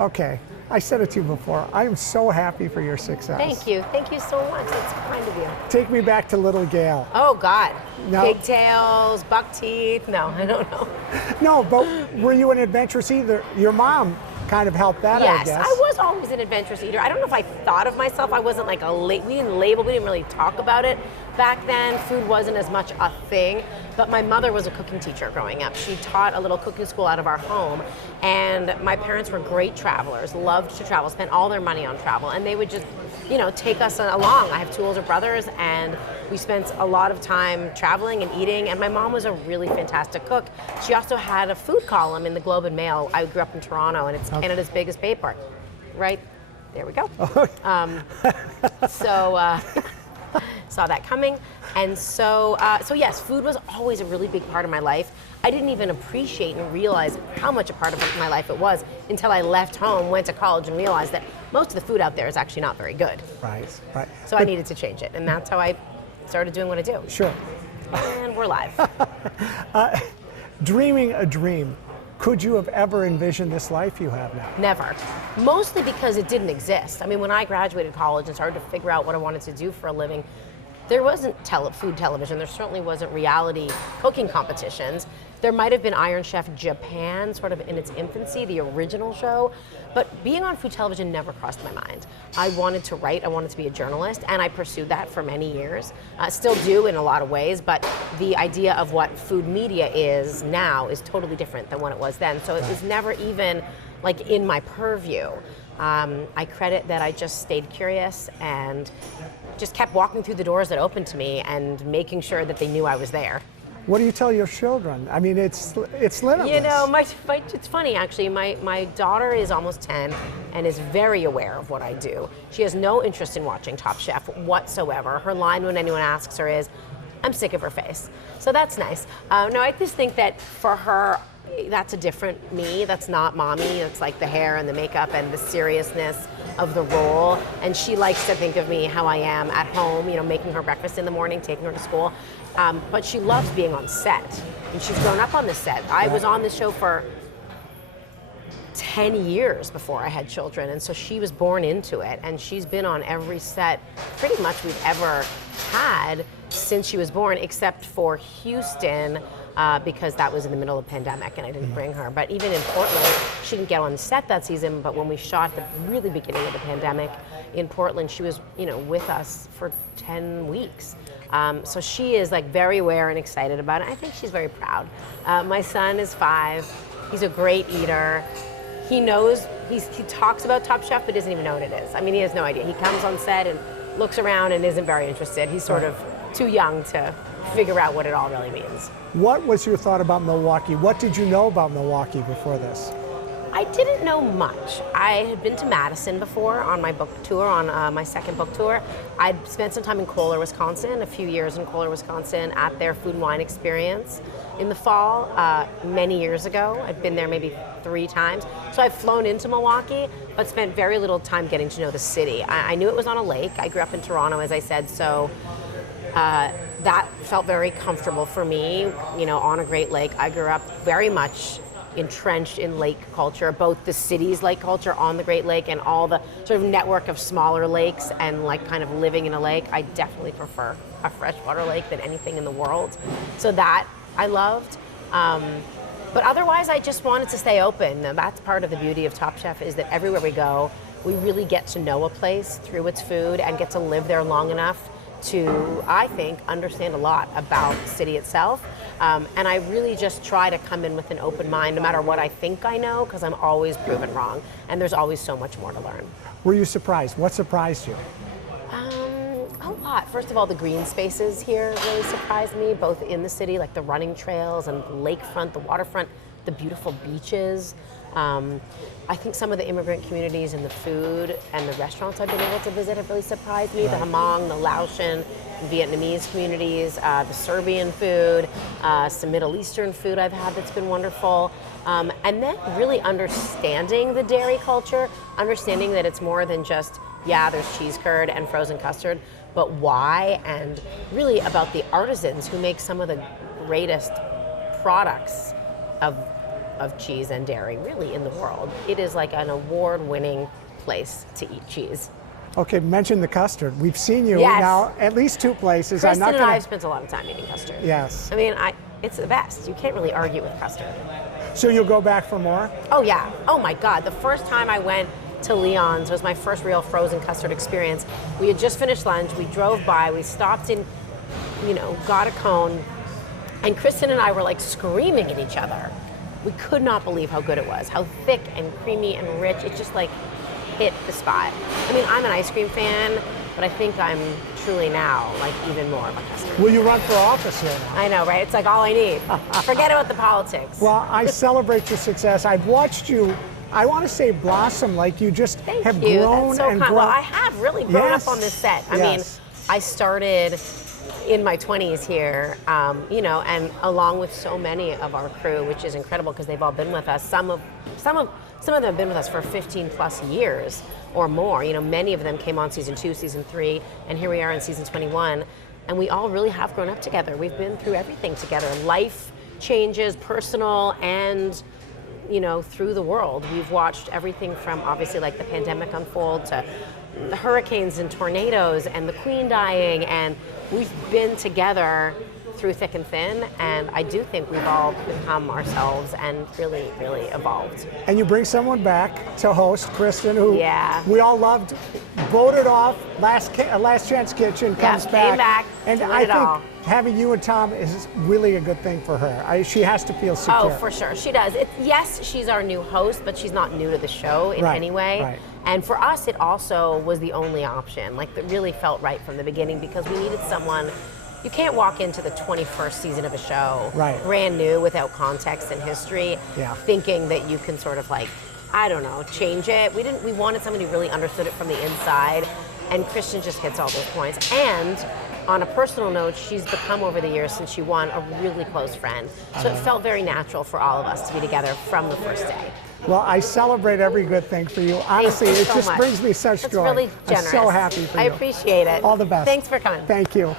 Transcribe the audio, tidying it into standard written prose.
Okay, I said it to you before. I am so happy for your success. Thank you. Thank you so much. That's kind of you. Take me back to little Gail. Oh, God. No. Pigtails, buck teeth. No, I don't know. No, but were you an adventurous eater? Your mom kind of helped that, Yes, I guess. I was always an adventurous eater. I don't know if I thought of myself. I wasn't like we didn't label, we didn't really talk about it. Back then, food wasn't as much a thing, but my mother was a cooking teacher growing up. She taught a little cooking school out of our home, and my parents were great travelers, loved to travel, spent all their money on travel, and they would just, take us along. I have two older brothers, and we spent a lot of time traveling and eating, and my mom was a really fantastic cook. She also had a food column in the Globe and Mail. I grew up in Toronto, and it's Canada's biggest paper. Right? There we go. Saw that coming, and so yes, food was always a really big part of my life. I didn't even appreciate and realize how much a part of my life it was until I left home, went to college, and realized that most of the food out there is actually not very good. Right. So I needed to change it, and that's how I started doing what I do. Sure. And we're live. Dreaming a dream. Could you have ever envisioned this life you have now? Never. Mostly because it didn't exist. I mean, when I graduated college and started to figure out what I wanted to do for a living, there wasn't food television. There certainly wasn't reality cooking competitions. There might have been Iron Chef Japan, sort of in its infancy, the original show, but being on food television never crossed my mind. I wanted to write, I wanted to be a journalist, and I pursued that for many years. Still do in a lot of ways, but the idea of what food media is now is totally different than what it was then. So it was never even like in my purview. I credit that I just stayed curious and just kept walking through the doors that opened to me and making sure that they knew I was there. What do you tell your children? I mean, it's limitless. It's funny actually. My daughter is almost 10 and is very aware of what I do. She has no interest in watching Top Chef whatsoever. Her line when anyone asks her is, "I'm sick of her face." So that's nice. No, I just think that for her, that's a different me. That's not mommy. It's like the hair and the makeup and the seriousness of the role. And she likes to think of me how I am at home, making her breakfast in the morning, taking her to school. But she loves being on set. And she's grown up on the set. I was on this show for 10 years before I had children. And so she was born into it. And she's been on every set pretty much we've ever had since she was born, except for Houston, because that was in the middle of the pandemic and I didn't bring her. But even in Portland, she didn't get on the set that season, but when we shot at the really beginning of the pandemic in Portland, she was, with us for 10 weeks. So she is like very aware and excited about it. I think she's very proud. My son is 5. He's a great eater. He knows, he talks about Top Chef, but doesn't even know what it is. I mean, he has no idea. He comes on set and looks around and isn't very interested. He's sort of too young to figure out what it all really means. What was your thought about Milwaukee? What did you know about Milwaukee before this? I didn't know much. I had been to Madison before on my book tour, on my second book tour. I'd spent some time in Kohler, Wisconsin, a few years in Kohler, Wisconsin at their Food and Wine Experience in the fall many years ago. I'd been there maybe 3 times. So I've flown into Milwaukee, but spent very little time getting to know the city. I knew it was on a lake. I grew up in Toronto, as I said, so that felt very comfortable for me, on a Great Lake. I grew up very much entrenched in lake culture, both the city's lake culture on the Great Lake and all the sort of network of smaller lakes and like kind of living in a lake. I definitely prefer a freshwater lake than anything in the world. So that I loved. But otherwise, I just wanted to stay open. And that's part of the beauty of Top Chef is that everywhere we go, we really get to know a place through its food and get to live there long enough to, I think, understand a lot about the city itself. And I really just try to come in with an open mind, no matter what I think I know, because I'm always proven wrong. And there's always so much more to learn. Were you surprised? What surprised you? A lot. First of all, the green spaces here really surprised me, both in the city, like the running trails and the lakefront, the waterfront, the beautiful beaches. I think some of the immigrant communities and the food and the restaurants I've been able to visit have really surprised me. Right. The Hmong, the Laotian, Vietnamese communities, the Serbian food, some Middle Eastern food I've had that's been wonderful. And then really understanding the dairy culture, understanding that it's more than just, there's cheese curd and frozen custard, but why, and really about the artisans who make some of the greatest products of of cheese and dairy, really, in the world. It is like an award-winning place to eat cheese. Okay, mention the custard. We've seen you Yes. now at least 2 places. Kristen I'm not and gonna... I have spent a lot of time eating custard. Yes. I mean, it's the best. You can't really argue with custard. So you'll go back for more? Oh yeah. Oh my God. The first time I went to Leon's was my first real frozen custard experience. We had just finished lunch. We drove by. We stopped in, got a cone, and Kristen and I were like screaming at each other. We could not believe how good it was, how thick and creamy and rich. It just like hit the spot. I mean, I'm an ice cream fan, but I think I'm truly now like even more of a custard. Will you run for office here now? I know, right? It's like all I need. Forget about the politics. Well, I celebrate your success. I've watched you, I want to say blossom, like you just have you. grown That's so and kind. grown. Well, I have really grown Yes. up on this set. I Yes. mean, I started in my 20s here, and along with so many of our crew, which is incredible because they've all been with us. Some of them have been with us for 15 plus years or more. Many of them came on season 2, season 3, and here we are in season 21. And we all really have grown up together. We've been through everything together. Life changes, personal and through the world. We've watched everything from obviously like the pandemic unfold to the hurricanes and tornadoes and the Queen dying, and we've been together through thick and thin, and I do think we've all become ourselves and really, really evolved. And you bring someone back to host, Kristen, who we all loved, voted off, Last Chance Kitchen, comes came back and to win I it think all. having you and Tom is really a good thing for her. She has to feel secure. Oh, for sure, she does. Yes, she's our new host, but she's not new to the show in any way. Right. And for us, it also was the only option. Like, it really felt right from the beginning because we needed someone. You can't walk into the 21st season of a show brand new without context and history, thinking that you can sort of like, I don't know, change it. We wanted somebody who really understood it from the inside, and Kristen just hits all those points. And on a personal note, she's become over the years since she won a really close friend. So it felt very natural for all of us to be together from the first day. Well, I celebrate every good thing for you. Honestly, it just brings me such joy. That's really generous. I'm so happy for you. I appreciate it. All the best. Thanks for coming. Thank you.